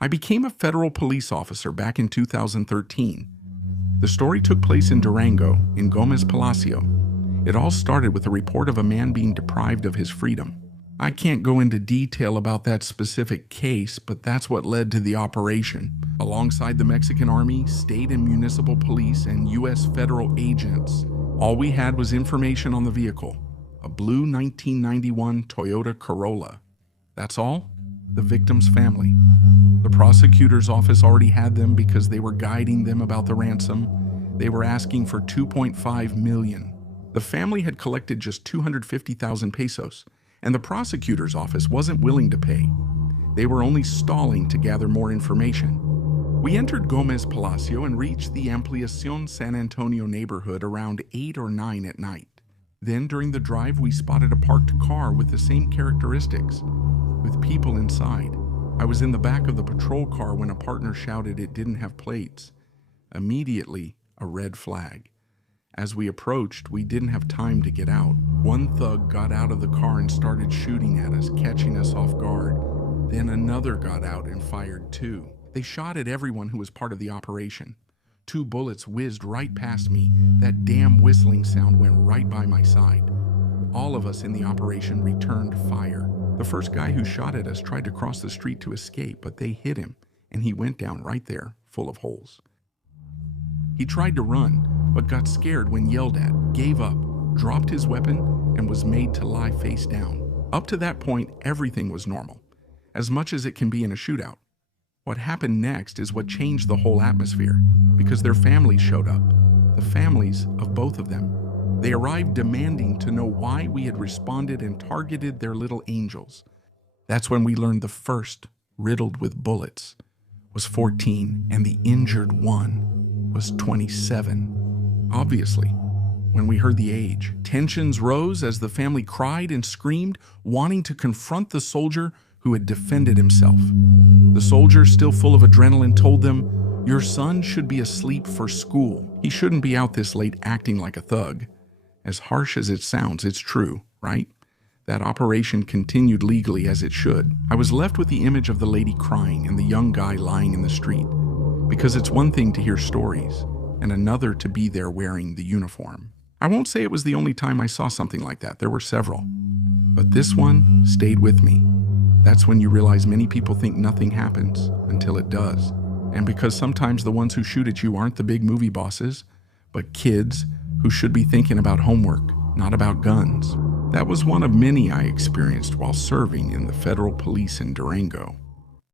I became a federal police officer back in 2013. The story took place in Durango, in Gomez Palacio. It all started with a report of a man being deprived of his freedom. I can't go into detail about that specific case, but that's what led to the operation. Alongside the Mexican Army, state and municipal police, and U.S. federal agents, all we had was information on the vehicle, a blue 1991 Toyota Corolla. That's all? The victim's family. The prosecutor's office already had them because they were guiding them about the ransom. They were asking for $2.5 million. The family had collected just 250,000 pesos, and the prosecutor's office wasn't willing to pay. They were only stalling to gather more information. We entered Gomez Palacio and reached the Ampliacion San Antonio neighborhood around 8 or 9 at night. Then, during the drive, we spotted a parked car with the same characteristics, with people inside. I was in the back of the patrol car when a partner shouted it didn't have plates. Immediately, a red flag. As we approached, we didn't have time to get out. One thug got out of the car and started shooting at us, catching us off guard. Then another got out and fired too. They shot at everyone who was part of the operation. 2 bullets whizzed right past me. That damn whistling sound went right by my side. All of us in the operation returned fire. The first guy who shot at us tried to cross the street to escape, but they hit him, and he went down right there, full of holes. He tried to run, but got scared when yelled at, gave up, dropped his weapon, and was made to lie face down. Up to that point, everything was normal, as much as it can be in a shootout. What happened next is what changed the whole atmosphere, because their families showed up, the families of both of them. They arrived demanding to know why we had responded and targeted their little angels. That's when we learned the first, riddled with bullets, was 14, and the injured one was 27. Obviously, when we heard the age, tensions rose as the family cried and screamed, wanting to confront the soldier who had defended himself. The soldier, still full of adrenaline, told them, "Your son should be asleep for school. He shouldn't be out this late acting like a thug." As harsh as it sounds, it's true, right? That operation continued legally as it should. I was left with the image of the lady crying and the young guy lying in the street, because it's one thing to hear stories and another to be there wearing the uniform. I won't say it was the only time I saw something like that. There were several. But this one stayed with me. That's when you realize many people think nothing happens until it does. And because sometimes the ones who shoot at you aren't the big movie bosses, but kids who should be thinking about homework, not about guns. That was one of many I experienced while serving in the federal police in Durango.